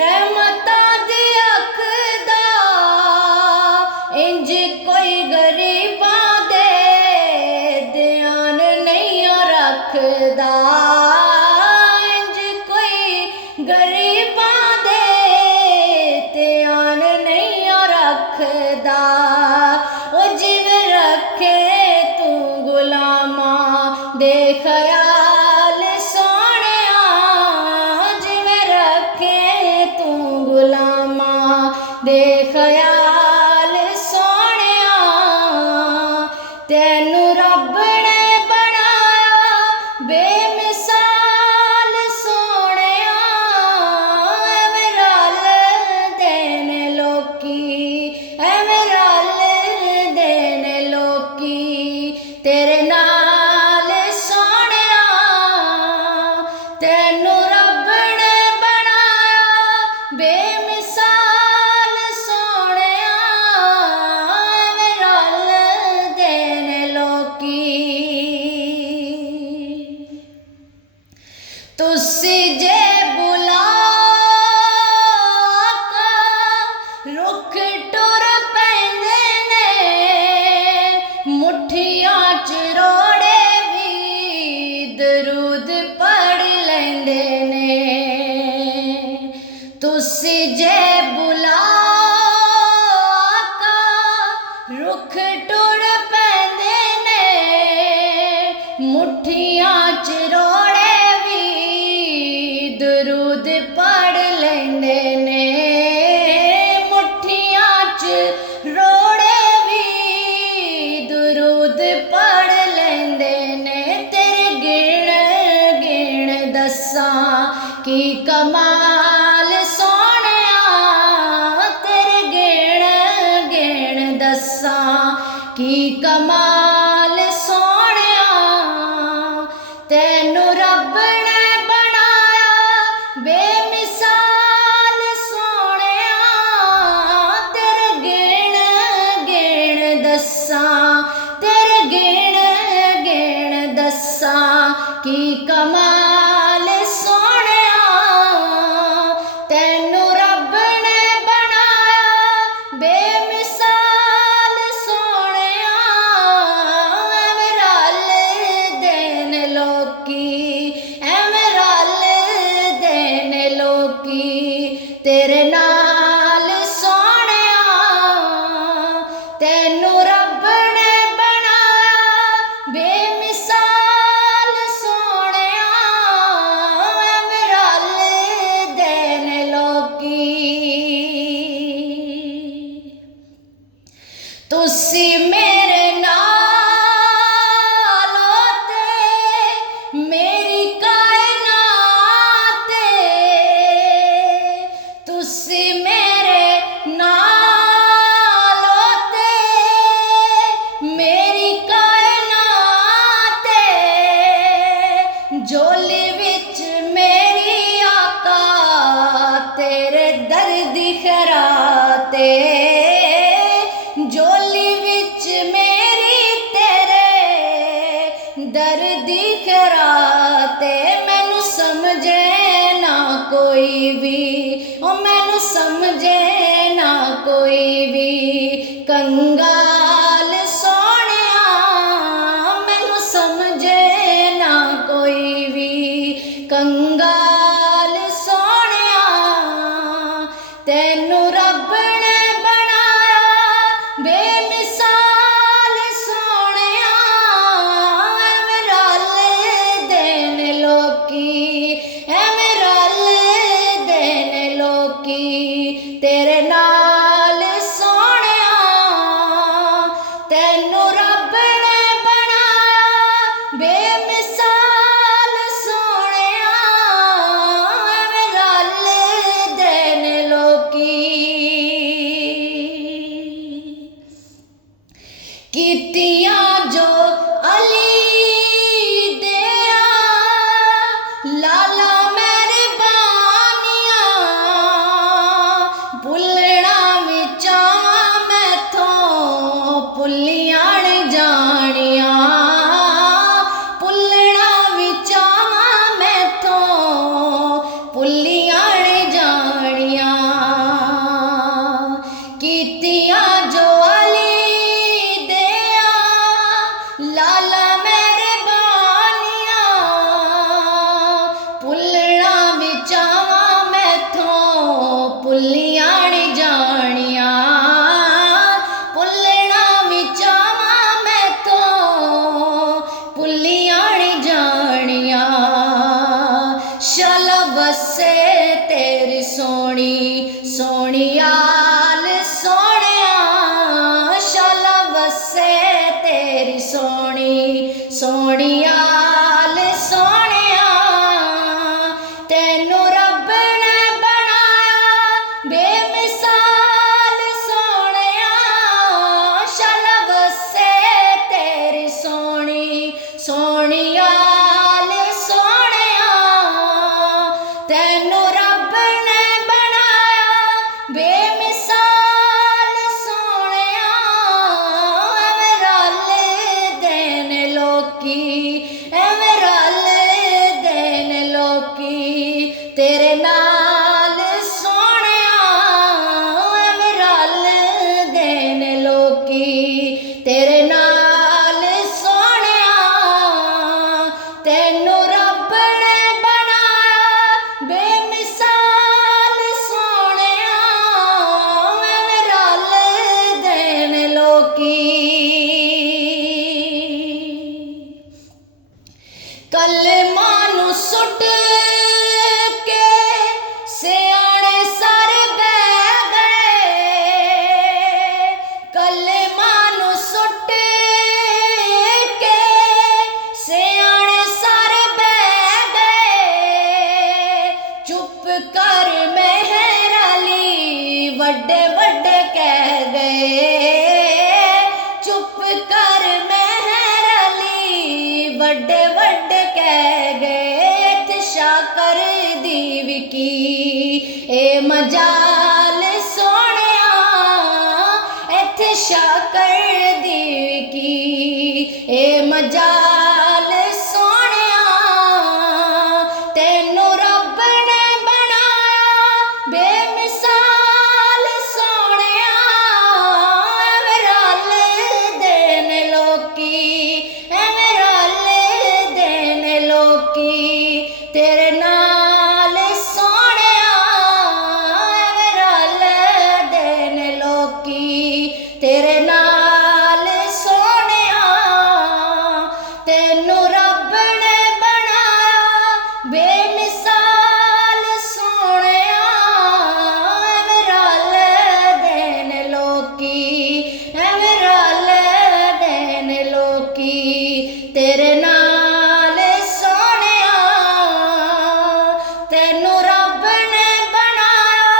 रहमतां दी अख दा इंज कोई गरीबां दे ध्यान नहीं रखदा, इंज कोई गरीबां दे ध्यान नहीं रखदा। ओ जिवें रखे तू गुलामां दे ख्याल सोहणिया, जिवें रखे तू गुलामां दे ख्याल सोहणिया। तैनू रब ने बनाया बेमिसाल सोहणिया, एवें रलदे ने लोकी, एवें रलदे ने लोकी तेरे नाल सोहणिया। तैनू रब ने बनाया बेमिसाल सोहणिया, एवें रलदे ने लोकी। तुसी जे बुला रुख टुर पैंदे ने, मुठियां च रोड़े भी दरूद पढ़ लैंदे ने। तुसी जे बुला रुख टुर पैंदे ने, मुठियां च रोड़े भी दरूद पढ़ लैंदे ने। मुठियां च रोड़े भी दरूद पढ़ लैंदे ने। तेरे गिण गिण दस्सां की कमाल सोहणिया, तेरे गिण गिण दस्सां की कमाल सोहणिया। तैनू रब ने बनाया बेमिसाल सोहणिया, तेरे गिण गिण दस्सां, तेरे गिण गिण दस्सां की कमाल सोहणिया। तैनू रब ने बनाया बेमिसाल सोहणिया, एवें रलदे ने लोकी, एवें रलदे ने लोकी तेरे नाल सोहणिया। तैनू रब ने बनाया बेमिसाल सोहणिया, एवें रलदे ने लोकी। तुसी मेरे नाल ओ ते मेरी कायनात ऐ, तुसी मेरे नाल ओ ते मेरी कायनात ऐ। झोली विच मेरी आका तेरे दर्द दी खैरात ऐ, झोली विच मेरी तेरे दर्द दी खैरात ऐ। मैनू समझे ना कोई भी, ओ मैनू समझे ना कोई भी कंगाल सोहणिया, मैनू समझे ना कोई भी कंगाल सोहणिया। तैनू रब ने बनाया बेमिसाल सोहणिया, एवें रलदे ने लोकी, एवें रलदे ने लोकी तेरे नाल सोहणिया। तैनू रब ने बनाया बेमिसाल सोहणिया, एवें रलदे ने लोकी। कीतियां जो अली दियां लाला मेहरबानियां, भुलना ਸੋਹਣੀਆਲ ਸੋਹਣਿਆ ਸ਼ਾਲਾ ਵਸੇ ਤੇਰੀ ਸੋਹਣੀ ਸੋਹਣੀਆਲ ਸੋਹਣਿਆ ਤੈਨੂੰ ਰੱਬ ਨੇ ਬਣਾਇਆ ਬੇਮਿਸਾਲ ਸੋਹਣਿਆ ਸ਼ਾਲਾ ਵਸੇ ਤੇਰੀ ਸੋਹਣੀ ਸੋਹਣੀਆਲ ਸੋਹਣਿਆ ਤੈਨੂੰ ਰੱਬ ਨੇ ਬਣਾਇਆ ਬੇਮਿਸਾਲ ਸੋਹਣਿਆ ਐਵੇਂ ਰਲਦੇ ਨੇ ਲੋਕੀ ਐਵੇਂ ਰਲਦੇ ਨੇ ਲੋਕੀ ਤੇਰੇ ਨਾਲ ਸੋਹਣਿਆ ਐਵੇਂ ਰਲਦੇ ਨੇ ਲੋਕੀ ਤੇਰੇ ਨਾਲ ਸੋਹਣਿਆ ਤੈਨੂੰ ਰੱਬ ਨੇ ਬਣਾਇਆ ਬੇਮਿਸਾਲ ਸੋਹਣਿਆ ਐਵੇਂ ਰਲਦੇ ਨੇ ਲੋਕੀ ਕਲਮਾਂ ਨੂੰ ਸੁੱਟ ਕੇ ਸਿਆਣੇ ਸਾਰੇ ਬਹਿ ਗਏ ਕਲਮਾਂ ਨੂੰ ਸੁੱਟ ਕੇ ਸਿਆਣੇ ਸਾਰੇ ਬਹਿ ਗਏ ਚੁੱਪ ਕਰ ਮਹਿਰਾਲੀ ਵੱਡੇ ਵੱਡੇ ਕਹਿ ਗਏ ਚੁੱਪ ਕਰ ਮਹਿਰਾਲੀ ਵੱਡੇ ਵੱਡੇ ਕਹਿ ਗਏ ਇੱਥੇ ਸ਼ਾਕਰ ਦੀ ਵਿਕੀ ਇਹ ਮਜਾਲ ਸੋਹਣਿਆ ਇੱਥੇ ਸ਼ਾਕਰ ਦੀ ਵਿਕੀ ਇਹ ਮਜਾਲ ਸੋਹਣਿਆ ਤੈਨੂੰ ਰੱਬ ਨੇ ਬਣਾਇਆ ਬੇਮਿਸਾਲ ਸੋਹਣਿਆ ਐਵੇਂ ਰਲਦੇ ਨੇ ਲੋਕੀ ਐਵੇਂ ਰਲਦੇ ਨੇ ਲੋਕੀ ਤੇਰੇ ਨਾਲ ਸੋਹਣਿਆ ਐਵੇਂ ਰਲਦੇ ਨੇ ਲੋਕੀ ਤੇਰੇ ਨਾਲ ਸੋਹਣਿਆ ਤੈਨੂੰ ਰੱਬ ਨੇ ਬਣਾਇਆ ਬੇਮਿਸਾਲ ਸੋਹਣਿਆ ਐਵੇਂ ਰਲਦੇ ਨੇ ਲੋਕੀ ਐਵੇਂ ਰਲਦੇ ਨੇ ਲੋਕੀ ਤੇਰੇ ਨਾਲ ਸੋਹਣਿਆ ਤੈਨੂੰ ਰੱਬ ਨੇ ਬਣਾਇਆ